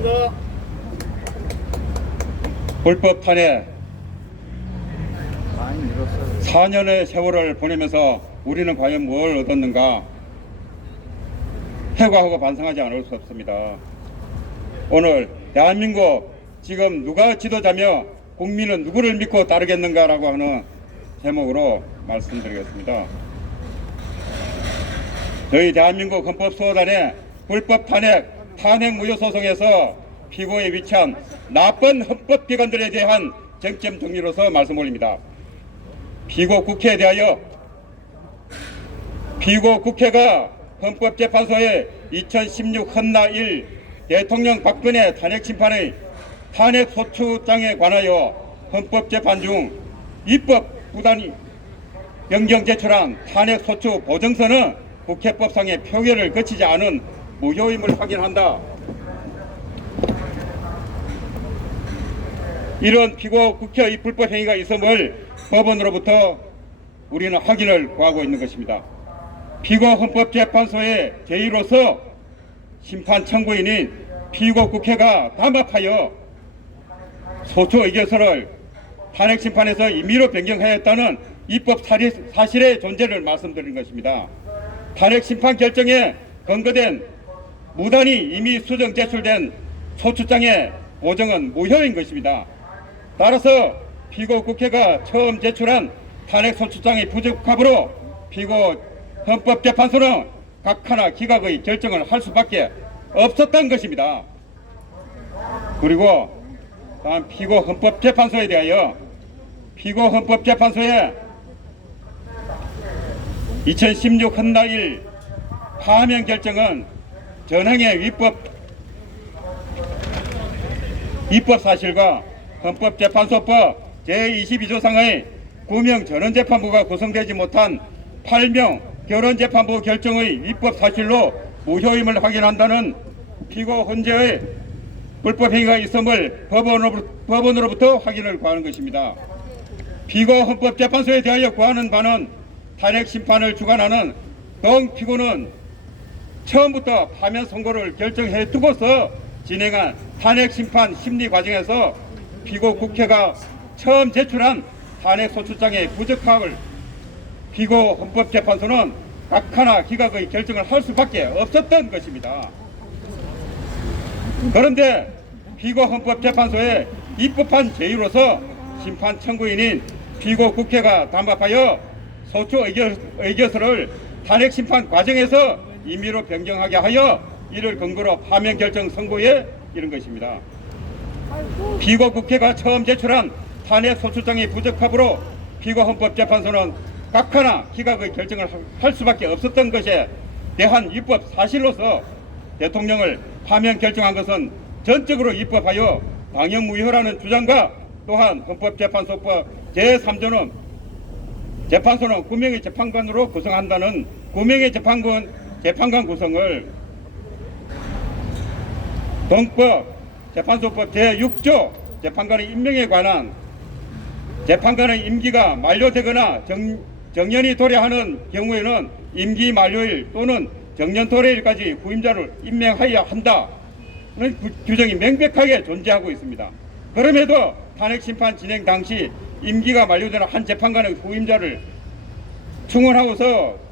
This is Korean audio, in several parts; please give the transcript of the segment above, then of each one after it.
고맙습니다. 불법 탄핵 많이 늘었어요. 4년의 세월을 보내면서 우리는 과연 뭘 얻었는가 회고하고 반성하지 않을 수 없습니다. 오늘 대한민국 지금 누가 지도자며 국민은 누구를 믿고 따르겠는가라고 하는 제목으로 말씀드리겠습니다. 저희 대한민국 헌법소원안에 불법 탄핵 무효 소송에서 피고에 위치한 나쁜 헌법기관들에 대한 쟁점 정리로서 말씀 올립니다. 피고 국회에 대하여 피고 국회가 헌법재판소의 2016 헌나 1 대통령 박근혜 탄핵 심판의 탄핵 소추장에 관하여 헌법재판 중 입법 부단히 변경 제출한 탄핵 소추 보정서는 국회법상의 표결을 거치지 않은 무효임을 확인한다. 이런 피고 국회의 불법 행위가 있음을 법원으로부터 우리는 확인을 구하고 있는 것입니다. 피고 헌법재판소의 제1로서 심판 청구인인 피고 국회가 담합하여 소추 의결서를 탄핵 심판에서 임의로 변경하였다는 입법 사실의 존재를 말씀드린 것입니다. 탄핵 심판 결정에 근거된 무단히 임의 수정 제출된 소추장의 보정은 무효인 것입니다. 따라서 피고 국회가 처음 제출한 탄핵 소추장이 부적합으로 피고 헌법재판소는 각하나 기각의 결정을 할 수밖에 없었던 것입니다. 그리고 다음 피고 헌법재판소에 대하여 피고 헌법재판소의 2016 헌나 1 파면 결정은 전형의 위법 사실과 헌법재판소법 제22조상의 9명 전원재판부가 구성되지 못한 8명 결원재판부 결정의 위법 사실로 무효임을 확인한다는 피고 헌재의 불법행위가 있음을 법원으로부터 확인을 구하는 것입니다. 피고 헌법재판소에 대하여 구하는 바는 탄핵 심판을 주관하는 동 피고는 처음부터 파면 선고를 결정해 두고서 진행한 탄핵 심판 심리 과정에서 피고 국회가 처음 제출한 탄핵 소추장의 부적합을 피고 헌법재판소는 각하나 기각의 결정을 할 수밖에 없었던 것입니다. 그런데 피고 헌법재판소의 입법한 제의로서 심판 청구인인 피고 국회가 담합하여 소추 의결서를 탄핵 심판 과정에서 임의로 변경하게 하여 이를 근거로 파면 결정 선고에 이른 것입니다. 피고 국회가 처음 제출한 탄핵 소추장이 부적합으로 피고 헌법재판소는 각하나 기각의 결정을 할 수밖에 없었던 것에 대한 입법 사실로서 대통령을 파면 결정한 것은 전적으로 입법하여 당연무효라는 주장과 또한 헌법재판소법 제3조는 재판소는 9명의 재판관으로 구성한다는 9명의 재판관 구성을 동법 재판소법 제6조 재판관의 임명에 관한 재판관의 임기가 만료되거나 정년이 도래하는 경우에는 임기 만료일 또는 정년 도래일까지 후임자를 임명하여야 한다는 규정이 명백하게 존재하고 있습니다. 그럼에도 탄핵 심판 진행 당시 임기가 만료되는 한 재판관의 후임자를 충원하고서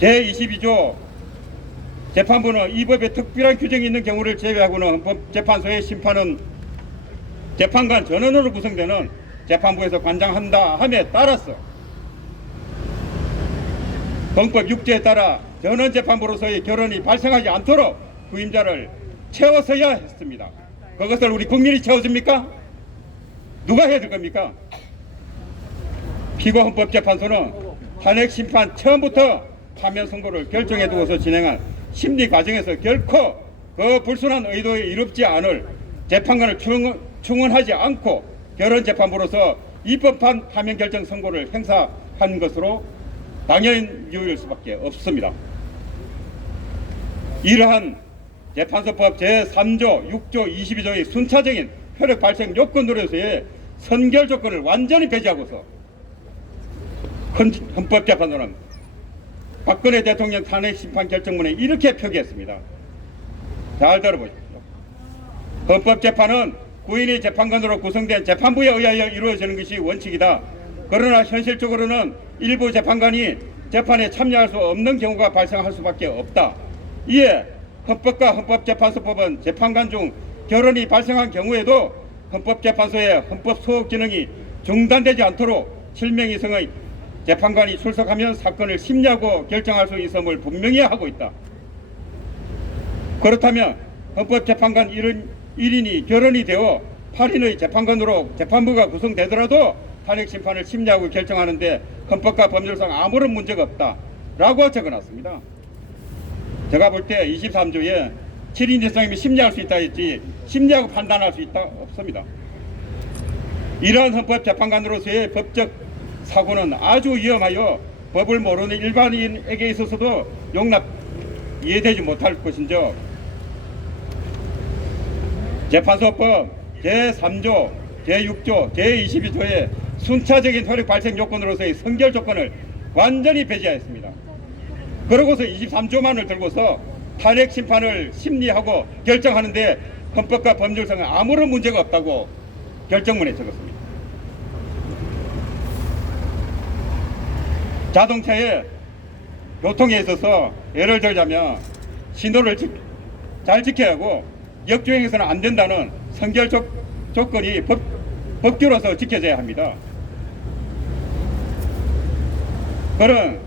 제22조 재판부는 이 법에 특별한 규정이 있는 경우를 제외하고는 헌법재판소의 심판은 재판관 전원으로 구성되는 재판부에서 관장한다 함에 따라서 헌법 6조에 따라 전원재판부로서의 결혼이 발생하지 않도록 후임자를 채워서야 했습니다. 그것을 우리 국민이 채워줍니까? 누가 해야 될 겁니까? 피고 헌법재판소는 탄핵 심판 처음부터 파면 선고를 결정해 두고서 진행한 심리 과정에서 결코 그 불순한 의도에 이롭지 않을 재판관을 충원하지 않고 결원재판부로서 입법한 파면 결정 선고를 행사한 것으로 당연유효일 수밖에 없습니다. 이러한 재판소법 제3조, 6조, 22조의 순차적인 효력 발생 요건으로서의 선결 조건을 완전히 배제하고서 헌법재판소는 박근혜 대통령 탄핵 심판 결정문에 이렇게 표기했습니다. 잘 들어보십시오. 헌법재판은 구인의 재판관으로 구성된 재판부에 의하여 이루어지는 것이 원칙이다. 그러나 현실적으로는 일부 재판관이 재판에 참여할 수 없는 경우가 발생할 수밖에 없다. 이에 헌법과 헌법재판소법은 재판관 중 결혼이 발생한 경우에도 헌법재판소의 헌법소호 기능이 중단되지 않도록 7명 이상의 재판관이 출석하면 사건을 심리하고 결정할 수 있음을 분명히 하고 있다. 그렇다면 헌법재판관 1인이 결혼이 되어 8인의 재판관으로 재판부가 구성되더라도 탄핵심판을 심리하고 결정하는데 헌법과 법률상 아무런 문제가 없다 라고 적어놨습니다. 제가 볼 때 23조에 7인 이상이면 심리할 수 있다 했지 심리하고 판단할 수 있다 없습니다. 이러한 헌법재판관으로서의 법적 사고는 아주 위험하여 법을 모르는 일반인에게 있어서도 이해되지 못할 것인즉 재판소법 제3조, 제6조, 제22조의 순차적인 효력 발생 요건으로서의 선결 조건을 완전히 배제하였습니다. 그러고서 23조만을 들고서 탄핵 심판을 심리하고 결정하는데 헌법과 법률상에 아무런 문제가 없다고 결정문에 적었습니다. 자동차의 교통에 있어서 예를 들자면 신호를 잘 지켜야 하고 역주행해서는 안 된다는 선결 조건이 법규로서 지켜져야 합니다. 그런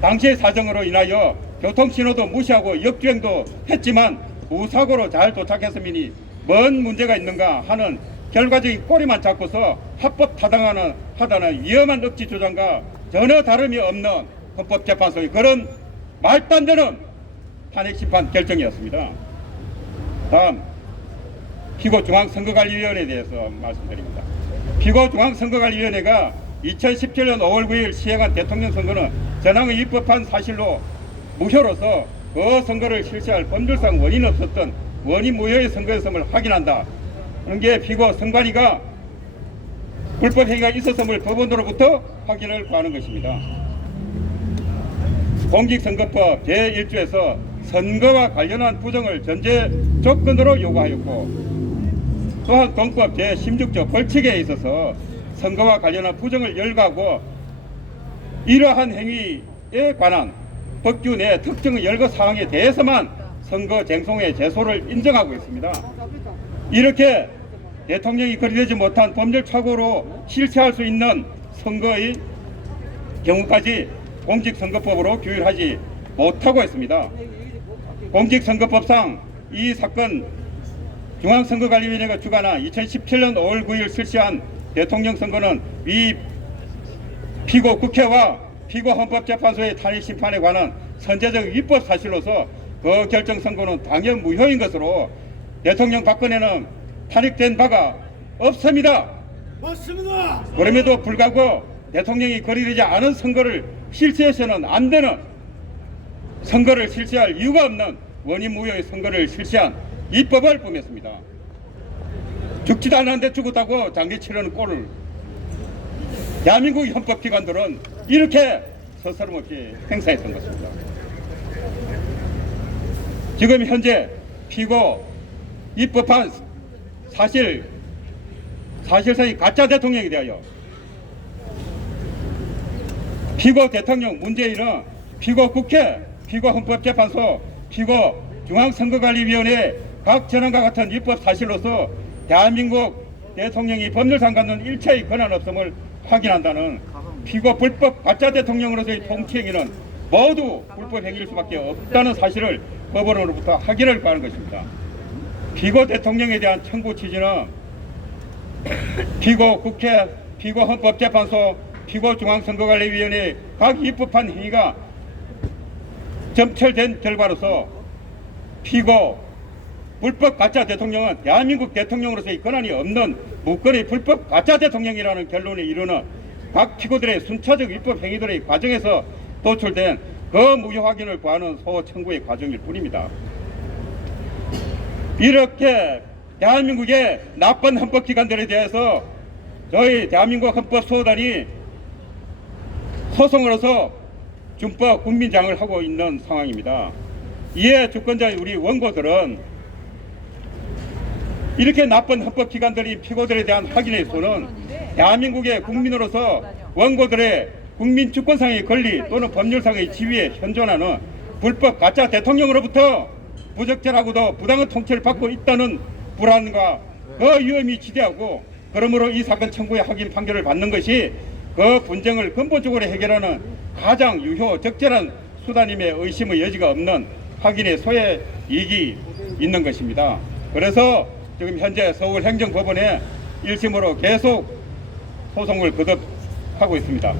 당시의 사정으로 인하여 교통신호도 무시하고 역주행도 했지만 무사고로 잘 도착했으니 뭔 문제가 있는가 하는 결과적인 꼬리만 잡고서 합법 타당하다는 위험한 억지 주장과 전혀 다름이 없는 헌법재판소의 그런 말도 안 되는 탄핵심판 결정이었습니다. 다음 피고중앙선거관리위원회에 대해서 말씀드립니다. 피고중앙선거관리위원회가 2017년 5월 9일 시행한 대통령 선거는 전항의 입법한 사실로 무효로서 그 선거를 실시할 법률상 원인 없었던 원인 무효의 선거였음을 확인한다. 그런 게 피고 선관위가 불법 행위가 있었음을 법원으로부터 확인을 구하는 것입니다. 공직선거법 제1조에서 선거와 관련한 부정을 전제 조건으로 요구하였고 또한 동법 제16조 벌칙에 있어서 선거와 관련한 부정을 열거하고 이러한 행위에 관한 법규 내 특정 열거 사항에 대해서만 선거 쟁송의 제소를 인정하고 있습니다. 이렇게 대통령이 거리되지 못한 법률 착오로 실시할 수 있는 선거의 경우까지 공직선거법으로 규율하지 못하고 있습니다. 공직선거법상 이 사건 중앙선거관리위원회가 주관한 2017년 5월 9일 실시한 대통령 선거는 위 피고 국회와 피고 헌법재판소의 탄핵심판에 관한 선제적 위법 사실로서 그 결정 선고는 당연 무효인 것으로 대통령 박근혜는 탄핵된 바가 없습니다. 맞습니다. 그럼에도 불구하고 대통령이 거리되지 않은 선거를 실시해서는 안 되는 선거를 실시할 이유가 없는 원인 무효의 선거를 실시한 입법을 뿜었습니다. 죽지도 않았는데 죽었다고 장기 치르는 꼴을 대한민국 헌법기관들은 이렇게 서스럼없이 행사했던 것입니다. 지금 현재 피고 입법한 사실상의 가짜 대통령에 대하여 피고 대통령 문재인은 피고 국회, 피고 헌법재판소, 피고 중앙선거관리위원회 각 전원과 같은 입법 사실로서 대한민국 대통령이 법률상 갖는 일체의 권한 없음을 확인한다는 피고 불법 가짜 대통령으로서의 통치행위는 모두 불법 행위일 수밖에 없다는 사실을 법원으로부터 확인을 구하는 것입니다. 피고 대통령에 대한 청구 취지는 피고 국회, 피고 헌법재판소, 피고 중앙선거관리위원회 각 입법한 행위가 점철된 결과로서 피고 불법 가짜 대통령은 대한민국 대통령으로서의 권한이 없는 무권의 불법 가짜 대통령이라는 결론에 이르는 각 피고들의 순차적 입법 행위들의 과정에서 도출된 그 무효 확인을 구하는 소호 청구의 과정일 뿐입니다. 이렇게 대한민국의 나쁜 헌법기관들에 대해서 저희 대한민국 헌법소단이 소송으로서 준법 국민장을 하고 있는 상황입니다. 이에 주권자인 우리 원고들은 이렇게 나쁜 헌법기관들이 피고들에 대한 확인의 손은 대한민국의 국민으로서 원고들의 국민 주권상의 권리 또는 법률상의 지위에 현존하는 불법 가짜 대통령으로부터 부적절하고도 부당한 통치를 받고 있다는 불안과 그 위험이 지대하고, 그러므로 이 사건 청구의 확인 판결을 받는 것이 그 분쟁을 근본적으로 해결하는 가장 유효 적절한 수단임에 의심의 여지가 없는 확인의 소외이익이 있는 것입니다. 그래서 지금 현재 서울행정법원에 1심으로 계속 소송을 거듭하고 있습니다.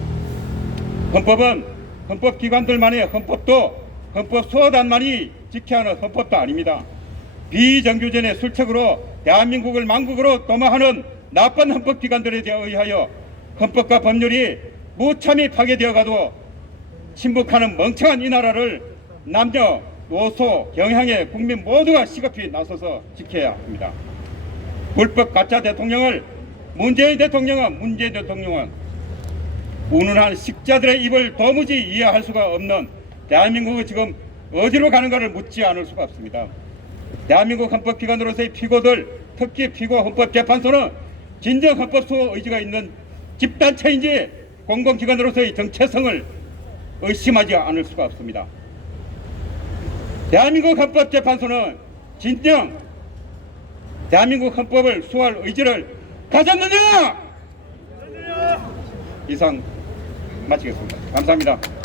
헌법은 헌법기관들만의 헌법도 헌법소단만이 지켜야 하는 헌법도 아닙니다. 비정규전의 술책으로 대한민국을 망국으로 도모하는 나쁜 헌법기관들에 의하여 헌법과 법률이 무참히 파괴되어 가도 침묵하는 멍청한 이 나라를 남녀, 노소, 경향의 국민 모두가 시급히 나서서 지켜야 합니다. 불법 가짜 대통령을 문재인 대통령은 운운한 식자들의 입을 도무지 이해할 수가 없는, 대한민국이 지금 어디로 가는가를 묻지 않을 수가 없습니다. 대한민국 헌법기관으로서의 피고들, 특히 피고 헌법재판소는 진정 헌법수호 의지가 있는 집단체인지 공공기관으로서의 정체성을 의심하지 않을 수가 없습니다. 대한민국 헌법재판소는 진정 대한민국 헌법을 수호할 의지를 가졌느냐? 이상 마치겠습니다. 감사합니다.